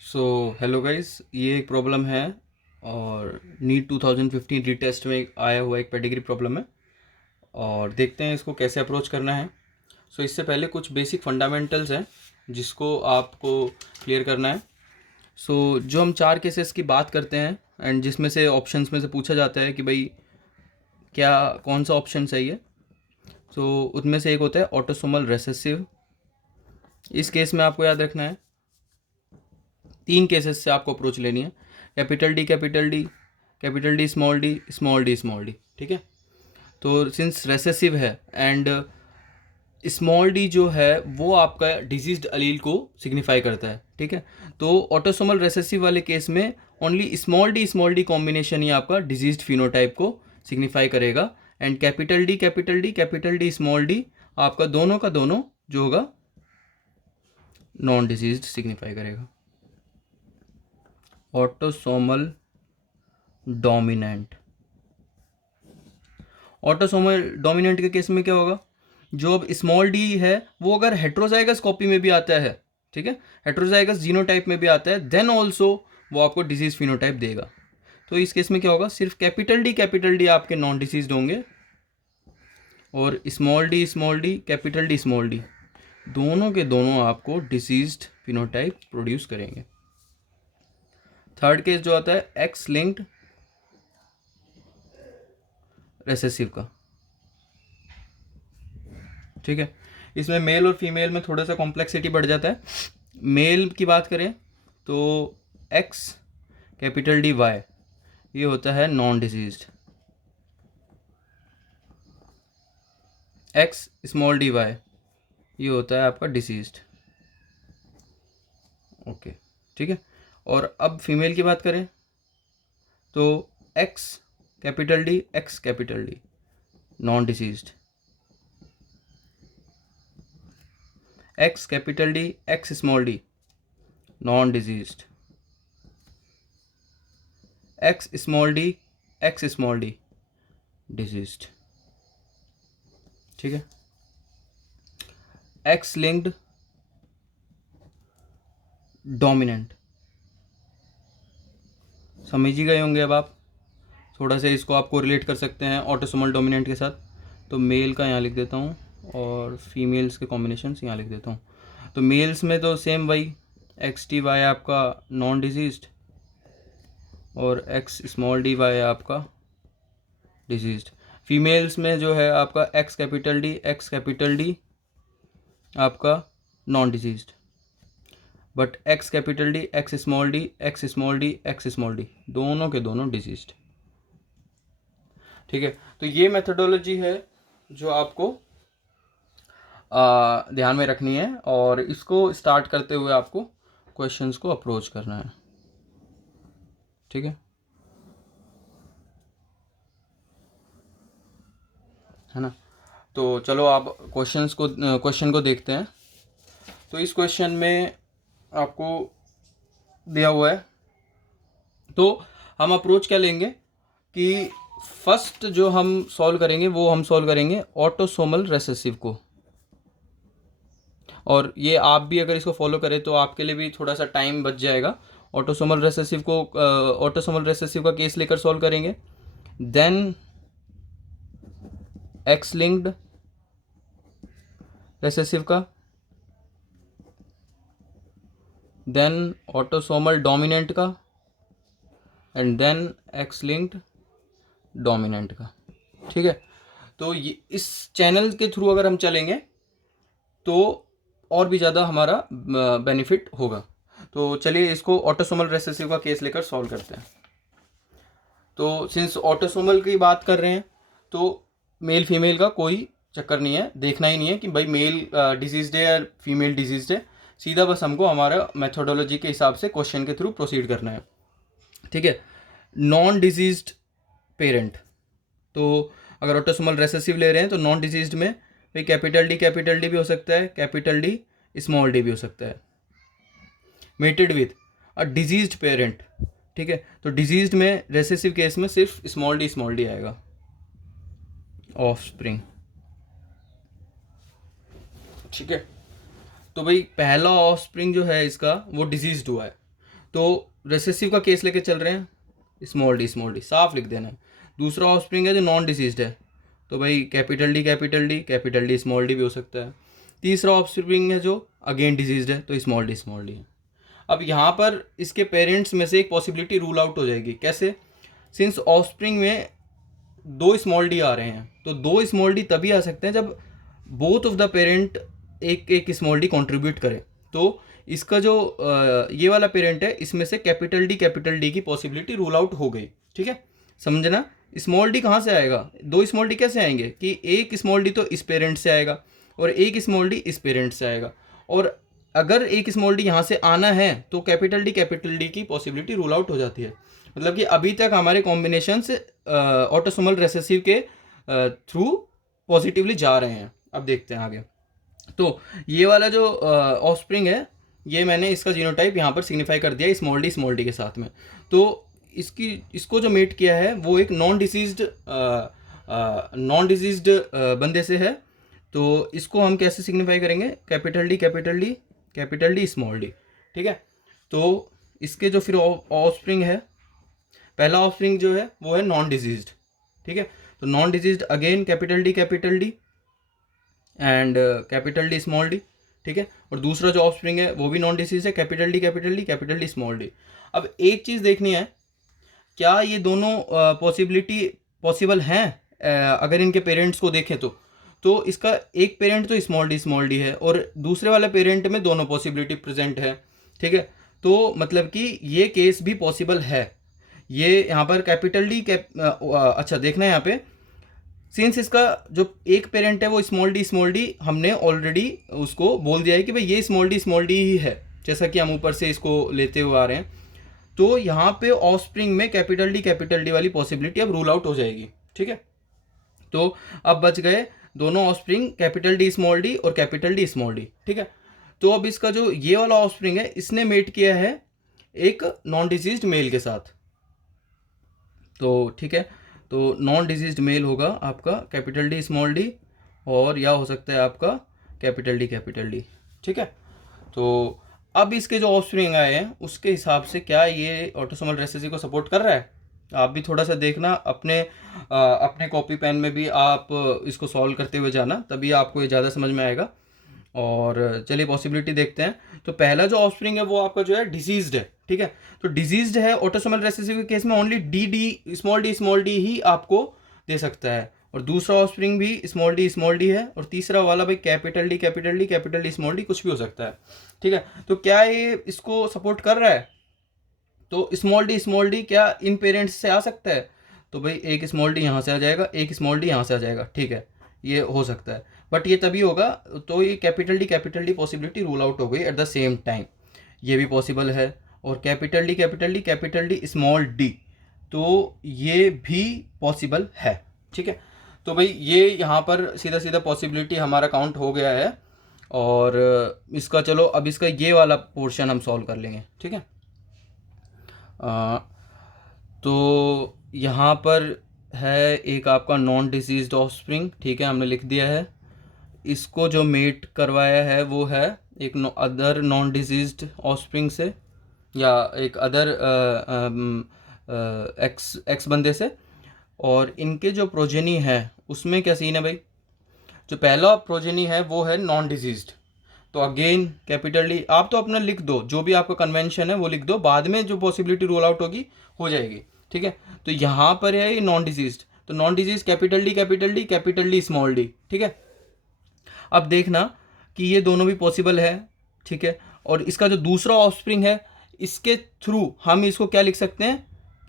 So hello guys, ये एक problem है और नीट 2015 रीटेस्ट में आया हुआ एक पेडिग्री प्रॉब्लम है और देखते हैं इसको कैसे अप्रोच करना है। सो इससे पहले कुछ बेसिक फंडामेंटल्स हैं जिसको आपको क्लियर करना है। सो जो हम चार केसेस की बात करते हैं एंड जिसमें से ऑप्शंस में से पूछा जाता है कि भाई क्या कौन सा ऑप्शन सही है। सो उनमें से एक होता है ऑटोसोमल रिसेसिव। इस केस में आपको याद रखना है तीन केसेस से आपको अप्रोच लेनी है, capital D capital D, capital D small D, small D small D. ठीक है, तो सिंस रेसेसिव है एंड स्मॉल डी जो है वो आपका डिजीज्ड अलील को सिग्निफाई करता है। ठीक है, तो ऑटोसोमल रेसेसिव वाले केस में ओनली स्मॉल डी कॉम्बिनेशन ही आपका डिजीज्ड फिनोटाइप को सिग्निफाई करेगा and capital D capital D capital D small D आपका दोनों का दोनों जो होगा नॉन डिजीज्ड सिग्निफाई करेगा। ऑटोसोमल डोमिनेंट, ऑटोसोमल डोमिनेंट के केस में क्या होगा, जो अब स्मॉल डी है वो अगर हेट्रोजाइगस कॉपी में भी आता है, ठीक है, हेट्रोजाइगस जीनोटाइप में भी आता है, देन ऑल्सो वो आपको डिजीज फिनोटाइप देगा। तो इस केस में क्या होगा, सिर्फ कैपिटल डी आपके नॉन डिजीज होंगे और small D capital D small D दोनों के दोनों आपको डिजीज्ड फिनोटाइप प्रोड्यूस करेंगे। थर्ड केस जो आता है एक्स लिंक्ड रेसेसिव का। ठीक है, इसमें मेल और फीमेल में थोड़ा सा कॉम्प्लेक्सिटी बढ़ जाता है। मेल की बात करें तो एक्स कैपिटल डी वाई ये होता है non diseased, X small d Y ये होता है आपका डिजीज्ड। ओके, ठीक है, और अब फीमेल की बात करें तो x capital D non diseased, x capital D x small D non diseased, X small D diseased. ठीक है, एक्स लिंक्ड डोमिनेंट, समझ ही गए होंगे अब आप। थोड़ा सा इसको आप कोरिलेट कर सकते हैं ऑटोसोमल डोमिनेंट के साथ। तो मेल का यहाँ लिख देता हूँ और फीमेल्स के कॉम्बिनेशन यहाँ लिख देता हूँ। तो मेल्स में तो सेम वही एक्स टी वाई आपका नॉन डिजीज्ड और एक्स स्मॉल डी वाई आपका डिजीज्ड। फीमेल्स में जो है आपका एक्स कैपिटल डी आपका non diseased, but x capital D x small D x small D x small D दोनों के दोनों डिजीज्ड। ठीक है, तो ये मेथोडोलॉजी है जो आपको ध्यान में रखनी है और इसको स्टार्ट करते हुए आपको क्वेश्चंस को अप्रोच करना है। ठीक है ना। तो चलो आप क्वेश्चन को देखते हैं। तो इस क्वेश्चन में आपको दिया हुआ है, तो हम अप्रोच क्या लेंगे कि फर्स्ट जो हम सॉल्व करेंगे वो हम सॉल्व करेंगे ऑटोसोमल रेसेसिव को। और ये आप भी अगर इसको फॉलो करें तो आपके लिए भी थोड़ा सा टाइम बच जाएगा। ऑटोसोमल रेसेसिव का केस लेकर सॉल्व करेंगे, देन एक्स लिंक्ड रेसेसिव का, देन ऑटोसोमल डोमिनेंट का and then X linked dominant का। ठीक है, तो ये इस चैनल के थ्रू अगर हम चलेंगे तो और भी ज़्यादा हमारा बेनिफिट होगा। तो चलिए इसको ऑटोसोमल रेसेसिव का केस लेकर सॉल्व करते हैं। तो सिंस ऑटोसोमल की बात कर रहे हैं तो मेल फीमेल का कोई चक्कर नहीं है, देखना ही नहीं है कि भाई मेल डिजीज्ड है या फीमेल डिजीज्ड है। सीधा बस हमको हमारा मेथोडोलॉजी के हिसाब से क्वेश्चन के थ्रू प्रोसीड करना है। ठीक है, नॉन डिजीज्ड पेरेंट, तो अगर ऑटोसोमल रेसेसिव ले रहे हैं तो नॉन डिजीज्ड में भाई कैपिटल डी भी हो सकता है, कैपिटल डी स्मॉल डी भी हो सकता है, mated with a diseased parent. ठीक है, तो डिजीज्ड में रेसेसिव केस में सिर्फ स्मॉल डी आएगा ऑफ स्प्रिंग। ठीक है, तो भाई पहला ऑफ स्प्रिंग जो है इसका वो डिजीज्ड हुआ है, तो रेसेसिव का केस लेके चल रहे हैं, स्मॉल डी साफ लिख देना है। दूसरा ऑफस्प्रिंग है जो नॉन डिसीज्ड है, तो भाई कैपिटल डी स्मॉल डी भी हो सकता है। तीसरा ऑफस्प्रिंग है जो अगेन डिजीज्ड है, तो स्मॉल डी है। अब यहाँ पर इसके पेरेंट्स में से एक पॉसिबिलिटी रूल आउट हो जाएगी। कैसे? सिंस ऑफस्प्रिंग में 2 स्मॉल डी आ रहे हैं, तो 2 स्मॉल डी तभी आ सकते हैं जब बोथ ऑफ द पेरेंट एक स्मॉल डी कंट्रीब्यूट करें। तो इसका जो ये वाला पेरेंट है, इसमें से कैपिटल डी की पॉसिबिलिटी रूल आउट हो गई। ठीक है, समझना। स्मॉल डी कहाँ से आएगा? 2 स्मॉल डी कैसे आएंगे कि एक स्मॉल डी तो इस पेरेंट से आएगा और एक स्मॉल डी इस पेरेंट से आएगा, और अगर एक स्मॉल डी यहाँ से आना है तो कैपिटल डी की पॉसिबिलिटी रूल आउट हो जाती है। मतलब कि अभी तक हमारे कॉम्बिनेशन से ऑटोसोमल रेसेसिव के थ्रू पॉजिटिवली जा रहे हैं। अब देखते हैं आगे। तो ये वाला जो ऑफस्प्रिंग है, ये मैंने इसका जीनोटाइप यहाँ पर सिग्निफाई कर दिया स्मॉल डी के साथ में। तो इसको जो मेट किया है वो एक नॉन डिजीज्ड बंदे से है। तो इसको हम कैसे सिग्निफाई करेंगे? Capital D small D. ठीक है, तो इसके जो फिर ऑफस्प्रिंग है, पहला ऑफस्प्रिंग जो है वो है नॉन डिजीज्ड। ठीक है, तो non diseased again capital D and capital D small D. ठीक है, और दूसरा जो ऑफस्प्रिंग है वो भी नॉन डिजीज है, कैपिटल डी स्मॉल डी। अब एक चीज़ देखनी है, क्या ये दोनों पॉसिबल हैं? अगर इनके पेरेंट्स को देखें तो इसका एक पेरेंट तो स्मॉल डी है और दूसरे वाले पेरेंट में दोनों पॉसिबिलिटी प्रेजेंट है। ठीक है, तो मतलब कि ये केस भी पॉसिबल है। ये यहाँ पर अच्छा देखना है यहाँ पे, सिंस इसका जो एक पेरेंट है वो स्मॉल डी हमने ऑलरेडी उसको बोल दिया है कि भाई ये स्मॉल डी ही है, जैसा कि हम ऊपर से इसको लेते हुए आ रहे हैं। तो यहाँ पे ऑफस्प्रिंग में कैपिटल डी वाली पॉसिबिलिटी अब रूल आउट हो जाएगी। ठीक है, तो अब बच गए दोनों offspring capital D small D और कैपिटल डी स्मॉल डी। ठीक है, तो अब इसका जो ये वाला ऑफस्प्रिंग है, इसने मेट किया है एक नॉन डिजीज्ड मेल के साथ। तो ठीक है, तो नॉन डिजीज्ड मेल होगा आपका कैपिटल डी स्मॉल डी, और या हो सकता है आपका कैपिटल डी। ठीक है, तो अब इसके जो ऑफस्प्रिंग आए हैं उसके हिसाब से क्या ये ऑटोसोमल रेसेसिव को सपोर्ट कर रहा है? आप भी थोड़ा सा देखना, अपने कॉपी पेन में भी आप इसको सॉल्व करते हुए जाना, तभी आपको ये ज़्यादा समझ में आएगा। और चलिए पॉसिबिलिटी देखते हैं। तो पहला जो ऑफस्प्रिंग है वो आपका जो है डिजीज्ड है। ठीक है, तो डिजीज्ड है ऑटोसोमल रेसेसिव के केस में ओनली डी स्मॉल डी ही आपको दे सकता है, और दूसरा ऑफस्प्रिंग भी स्मॉल डी है, और तीसरा वाला भाई कैपिटल डी स्मॉल डी कुछ भी हो सकता है। ठीक है, तो क्या ये इसको सपोर्ट कर रहा है? तो स्मॉल डी क्या इन पेरेंट्स से आ सकता है? तो भाई एक स्मॉल डी यहाँ से आ जाएगा, एक स्मॉल डी यहाँ से आ जाएगा। ठीक है, ये हो सकता है, बट ये तभी होगा तो ये capital D possibility rule out हो गई एट द सेम टाइम। ये भी पॉसिबल है, और कैपिटल डी स्मॉल डी, तो ये भी पॉसिबल है। ठीक है, तो भाई ये यहाँ पर सीधा पॉसिबिलिटी हमारा काउंट हो गया है। और इसका चलो अब इसका ये वाला पोर्शन हम सॉल्व कर लेंगे। ठीक है, तो यहाँ पर है एक आपका नॉन डिजीज्ड ऑफस्प्रिंग। ठीक है, हमने लिख दिया है। इसको जो मेट करवाया है वो है एक अदर नॉन डिजीज्ड ऑफस्प्रिंग से, या एक अदर एक्स बंदे से, और इनके जो प्रोजेनी है उसमें क्या सीन है भाई? जो पहला प्रोजेनी है वो है नॉन डिजीज्ड, तो अगेन कैपिटल डी। आप तो अपना लिख दो, जो भी आपका कन्वेंशन है वो लिख दो, बाद में जो पॉसिबिलिटी रूल आउट होगी हो जाएगी। ठीक है, तो यहाँ पर है ये नॉन डिजीज्ड, तो non disease capital D small D. ठीक है, अब देखना कि ये दोनों भी पॉसिबल है। ठीक है, और इसका जो दूसरा ऑफस्प्रिंग है इसके थ्रू हम इसको क्या लिख सकते हैं?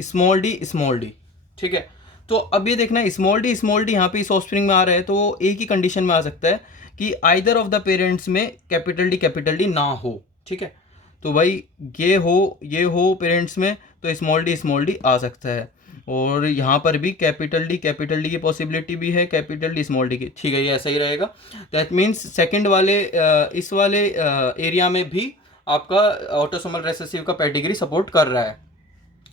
Small D. ठीक है, तो अब ये देखना स्मॉल डी यहाँ पे इस ऑफस्प्रिंग में आ रहा है, तो वो एक ही कंडीशन में आ सकता है कि आइदर ऑफ द पेरेंट्स में कैपिटल डी ना हो। ठीक है, तो भाई ये हो पेरेंट्स में, तो स्मॉल डी आ सकता है, और यहाँ पर भी कैपिटल डी की पॉसिबिलिटी भी है, कैपिटल डी स्मॉल डी की। ठीक है, ये ऐसा ही रहेगा। दैट मीन्स सेकंड वाले इस वाले एरिया में भी आपका ऑटोसोमल रेसेसिव का पेडिग्री सपोर्ट कर रहा है।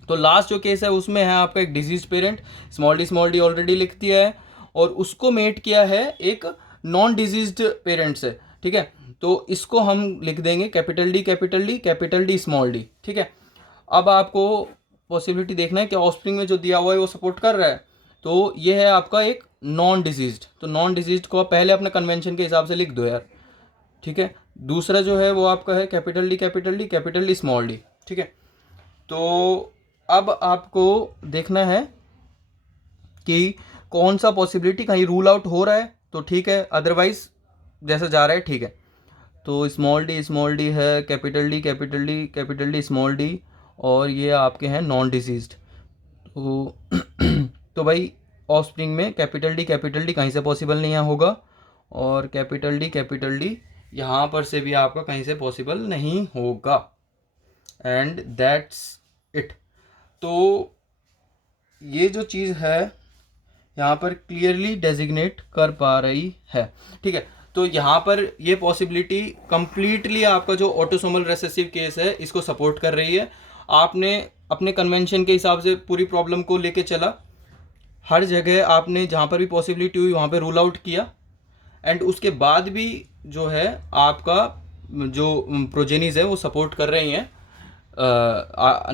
तो लास्ट जो केस है उसमें है आपका एक disease parent, small D already लिख दिया है, और उसको मेट किया है एक नॉन डिजीज्ड पेरेंट से। ठीक है, तो इसको हम लिख देंगे कैपिटल डी स्मॉल डी। ठीक है, अब आपको पॉसिबिलिटी देखना है कि ऑफस्प्रिंग में जो दिया हुआ है वो सपोर्ट कर रहा है, तो ये है आपका एक नॉन डिजीज्ड। तो नॉन डिजीज्ड को आप पहले अपने कन्वेंशन के हिसाब से लिख दो यार, ठीक है। दूसरा जो है वो आपका है capital D capital D capital D small D, ठीक है। तो अब आपको देखना है कि कौन सा पॉसिबिलिटी कहीं रूल आउट हो रहा है तो ठीक है, अदरवाइज जैसा जा रहा है ठीक है। तो स्मॉल डी है, capital D capital D capital D small D, और ये आपके हैं नॉन डिजीज्ड। तो तो भाई ऑफस्प्रिंग में कैपिटल डी कहीं से पॉसिबल नहीं होगा, और कैपिटल डी यहाँ पर से भी आपका कहीं से पॉसिबल नहीं होगा, एंड दैट्स इट। तो ये जो चीज़ है यहाँ पर क्लियरली डेजिग्नेट कर पा रही है, ठीक है। तो यहाँ पर ये पॉसिबिलिटी कंप्लीटली आपका जो ऑटोसोमल रेसेसिव केस है इसको सपोर्ट कर रही है। आपने अपने कन्वेंशन के हिसाब से पूरी प्रॉब्लम को लेके चला, हर जगह आपने जहाँ पर भी पॉसिबिलिटी हुई वहाँ पे रूल आउट किया, एंड उसके बाद भी जो है आपका जो प्रोजेनीज है वो सपोर्ट कर रही हैं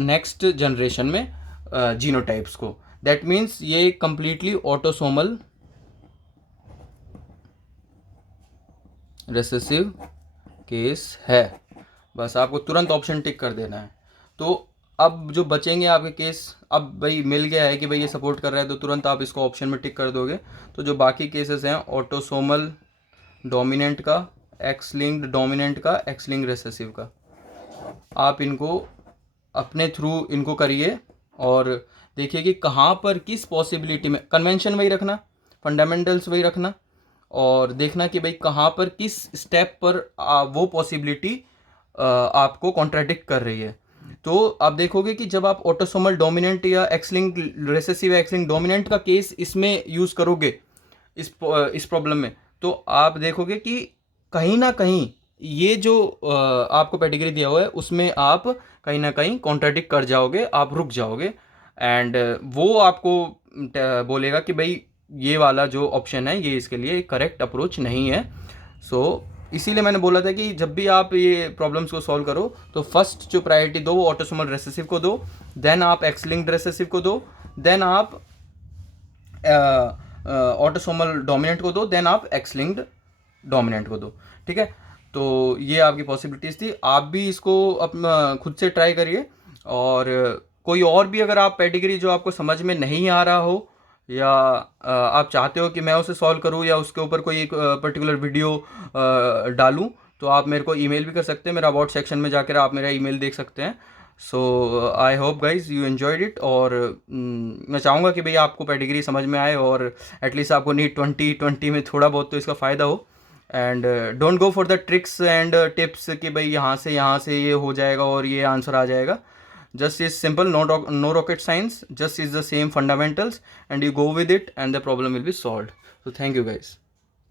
नेक्स्ट जनरेशन में जीनोटाइप्स को। दैट मीन्स ये कंप्लीटली ऑटोसोमल रेसेसिव केस है। बस आपको तुरंत ऑप्शन टिक कर देना है। तो अब जो बचेंगे आपके केस, अब भाई मिल गया है कि भाई ये सपोर्ट कर रहा है तो तुरंत आप इसको ऑप्शन में टिक कर दोगे। तो जो बाकी केसेस हैं ऑटोसोमल डोमिनेंट का, एक्स लिंक्ड डोमिनेंट का, एक्स लिंक्ड रेसेसिव का, आप इनको अपने थ्रू इनको करिए और देखिए कि कहाँ पर किस पॉसिबिलिटी में, कन्वेंशन वही रखना, फंडामेंटल्स वही रखना, और देखना कि भाई कहाँ पर किस स्टेप पर वो पॉसिबिलिटी आपको कॉन्ट्राडिक्ट कर रही है। तो आप देखोगे कि जब आप ऑटोसोमल डोमिनेंट या x linked recessive x linked dominant का केस इसमें यूज़ करोगे इस प्रॉब्लम में, तो आप देखोगे कि कहीं ना कहीं ये जो आपको पेडिग्री दिया हुआ है उसमें आप कहीं ना कहीं कॉन्ट्राडिक्ट कर जाओगे, आप रुक जाओगे, एंड वो आपको बोलेगा कि भाई ये वाला जो ऑप्शन है ये इसके लिए करेक्ट अप्रोच नहीं है। सो इसीलिए मैंने बोला था कि जब भी आप ये प्रॉब्लम्स को सॉल्व करो तो फर्स्ट जो प्रायोरिटी दो वो ऑटोसोमल रेसेसिव को दो, देन आप एक्स लिंक्ड रेसेसिव को दो, देन आप ऑटोसोमल डोमिनेंट को दो, देन आप एक्स लिंक्ड डोमिनेंट को दो, ठीक है। तो ये आपकी पॉसिबिलिटीज़ थी, आप भी इसको अपना खुद से ट्राई करिए। और कोई और भी अगर आप पेडिग्री जो आपको समझ में नहीं आ रहा हो, या आप चाहते हो कि मैं उसे सॉल्व करूं या उसके ऊपर कोई एक पर्टिकुलर वीडियो डालूं, तो आप मेरे को ईमेल भी कर सकते हैं। मेरा अबाउट सेक्शन में जाकर आप मेरा ईमेल देख सकते हैं। So I hope guys you enjoyed it, और मैं चाहूँगा कि भैया आपको पेडिग्री समझ में आए और एटलीस्ट आपको नीट 2020 में थोड़ा बहुत तो इसका फ़ायदा हो। And don't go for the tricks and tips कि भाई यहाँ से ये हो जाएगा और ये आंसर आ जाएगा। Just is simple, no rocket science, just is the same fundamentals, and you go with it and the problem will be solved. So thank you guys.